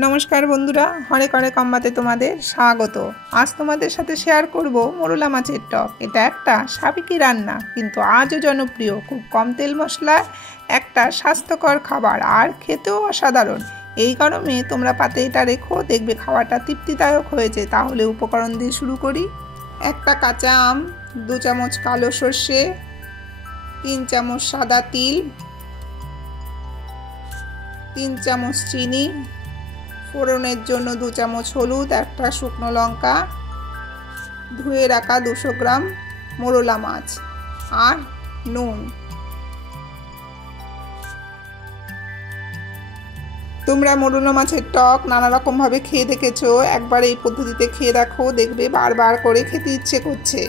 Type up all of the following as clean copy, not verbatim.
নমস্কার বন্ধুরা, হরেক হরেক আম্মাতে তোমাদের স্বাগত। আজ তোমাদের সাথে শেয়ার করব মোরলা মাছের টক। এটা একটা সাবেকি রান্না, কিন্তু আজও জনপ্রিয়। খুব কম তেল মশলায় একটা স্বাস্থ্যকর খাবার, আর খেতেও অসাধারণ। এই গরমে তোমরা পাতে এটা রেখো, দেখবে খাওয়াটা তৃপ্তিদায়ক হয়েছে। তাহলে উপকরণ দিয়ে শুরু করি। একটা কাঁচা আম, 2 চামচ কালো সর্ষে, 3 চামচ সাদা তিল, 3 চামচ চিনি, ফোড়নের জন্য 2 চামচ হলুদ, একটা শুকনো লঙ্কা, ধুয়ে রাখা 200 গ্রাম মোরলা মাছ, আর নুন। তোমরা মোরলা মাছের টক নানা রকম ভাবে খেয়ে দেখেছো, একবার এই পদ্ধতিতে খেয়ে দেখো, দেখবে বারবার করে খেতে ইচ্ছে করছে।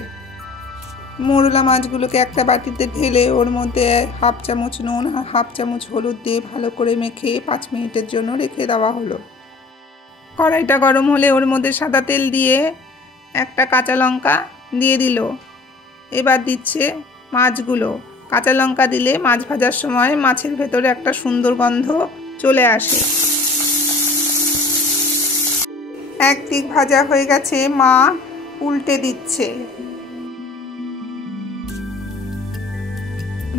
মোরলা মাছগুলোকে একটা বাটিতে ঢেলে ওর মধ্যে 1/2 চামচ নুন আর 1/2 চামচ হলুদ দিয়ে ভালো করে মেখে 5 মিনিটের জন্য রেখে দেওয়া হলো। কড়াইটা গরম হলে ওর মধ্যে সাদা তেল দিয়ে একটা কাঁচা লঙ্কা দিয়ে দিল। এবার দিচ্ছে মাছগুলো। কাঁচা লঙ্কা দিলে মাছ ভাজার সময় মাছের ভেতরে একটা সুন্দর গন্ধ চলে আসে। একদিক ভাজা হয়ে গেছে, মা উল্টে দিচ্ছে।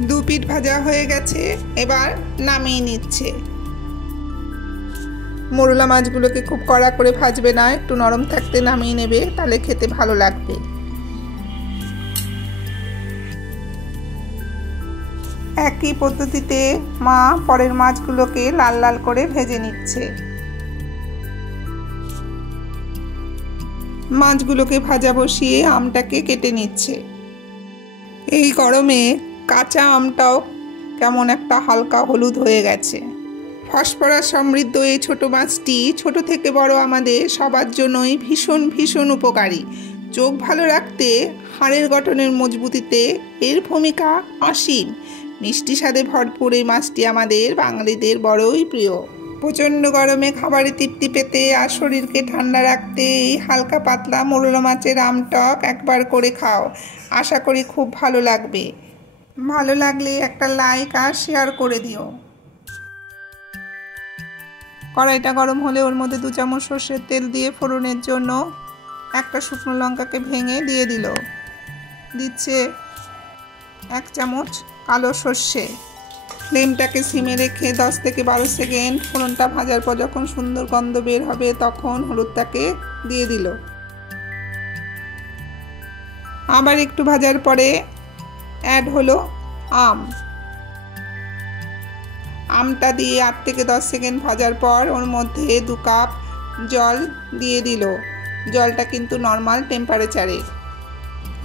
2 পিঠ ভাজা হয়ে গেছে, এবার নামিয়ে নিচ্ছে। মোরলা মাছগুলোকে খুব কড়া করে ভাজবে না, একটু নরম থাকতে নামিয়ে নেবে, তাহলে খেতে ভালো লাগবে। একই পদ্ধতিতে মা পরের মাছগুলোকে লাল লাল করে ভেজে নিচ্ছে। মাছগুলোকে ভাজা বসিয়ে আমটাকে কেটে নিচ্ছে। এই গরমে কাঁচা আমটাও কেমন একটা হালকা হলুদ হয়ে গেছে। ফসফরাস সমৃদ্ধ এই ছোট মাছটি ছোট থেকে বড় আমাদের সবার জন্যই ভীষণ ভীষণ উপকারী। চোখ ভালো রাখতে, হাড়ের গঠনের মজবুতিতে এর ভূমিকা অসীম। মিষ্টি স্বাদে ভরপুর এই মাছটি আমাদের বাঙালিদের বড়ই প্রিয়। প্রচণ্ড গরমে খাবারে তৃপ্তি পেতে আর শরীরকে ঠান্ডা রাখতে এই হালকা পাতলা মোরলা মাছের আমটক একবার করে খাও, আশা করি খুব ভালো লাগবে। ভালো লাগলে একটা লাইক আর শেয়ার করে দিও। কড়াইটা গরম হলে ওর মধ্যে 2 চামচ সর্ষের তেল দিয়ে ফোড়নের জন্য একটা শুকনো লঙ্কাকে ভেঙে দিয়ে দিল। দিচ্ছে 1 চামচ কালো সর্ষে। ফ্লেমটাকে সিমে রেখে 10 থেকে 12 সেকেন্ড ফোড়নটা ভাজার পর যখন সুন্দর গন্ধ বের হবে, তখন হলুদটাকে দিয়ে দিল। আবার একটু ভাজার পরে অ্যাড হলো আমটা দিয়ে 8 থেকে 10 সেকেন্ড ভাজার পর ওর মধ্যে 2 কাপ জল দিয়ে দিল। জলটা কিন্তু নর্মাল টেম্পারেচারের।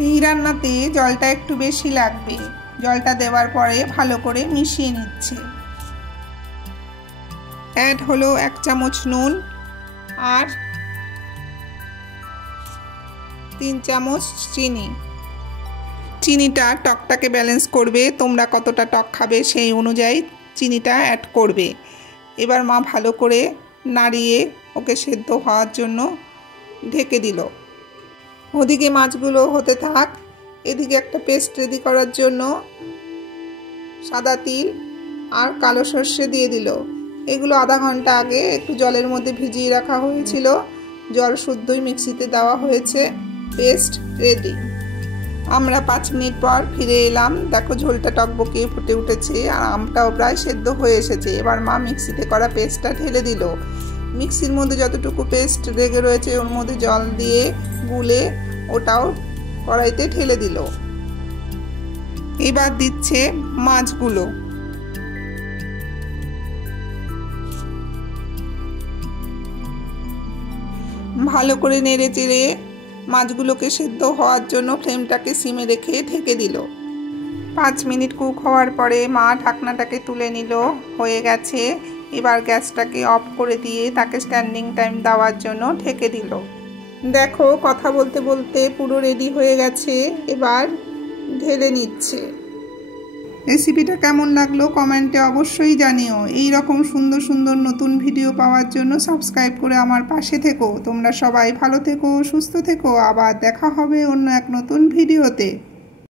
এই রান্নাতে জলটা একটু বেশি লাগবে। জলটা দেওয়ার পরে ভালো করে মিশিয়ে নিচ্ছে। অ্যাড হলো 1 চামচ নুন আর 3 চামচ চিনি। চিনিটা টকটাকে ব্যালেন্স করবে, তোমরা কতটা টক খাবে সেই অনুযায়ী চিনিটা অ্যাড করবে। এবার মা ভালো করে নাড়িয়ে ওকে সেদ্ধ হওয়ার জন্য ঢেকে দিল। ওদিকে মাছগুলো হতে থাক, এদিকে একটা পেস্ট রেডি করার জন্য সাদা তিল আর কালো সর্ষে দিয়ে দিল। এগুলো আধা ঘন্টা আগে একটু জলের মধ্যে ভিজিয়ে রাখা হয়েছিল, জল শুদ্ধই মিক্সিতে দেওয়া হয়েছে। Paste ready. আমরা 5 মিনিট পর ফিরে এলাম। দেখো ঝোলটা টকবকে ফুটে উঠেছে আর আমটাও প্রায় সেদ্ধ হয়ে এসেছে। এবার মা মিক্সিতে করা পেস্টটা ঢেলে দিল। মিক্সির মধ্যে যতটুকু পেস্ট লেগে রয়েছে ওর মধ্যে জল দিয়ে গুলে ওটাও কড়াইতে ঢেলে দিল। এবার দিচ্ছে মাছগুলো। ভালো করে নেড়ে চেড়ে মাছগুলোকে সেদ্ধ হওয়ার জন্য ফ্লেমটাকে সিমে রেখে ঢেকে দিল। 5 মিনিট কুক হওয়ার পরে মা ঢাকনাটাকে তুলে নিল। হয়ে গেছে। এবার গ্যাসটাকে অফ করে দিয়ে তাকে স্ট্যান্ডিং টাইম দেওয়ার জন্য ঢেকে দিল। দেখো কথা বলতে বলতে পুরো রেডি হয়ে গেছে। এবার ঢেলে নিচ্ছে। রেসিপিটা কেমন লাগলো কমেন্টে অবশ্যই জানিও। এই রকম সুন্দর সুন্দর নতুন ভিডিও পাওয়ার জন্য সাবস্ক্রাইব করে আমার পাশে থেকো। তোমরা সবাই ভালো থেকো, সুস্থ থেকো। আবার দেখা হবে অন্য এক নতুন ভিডিওতে।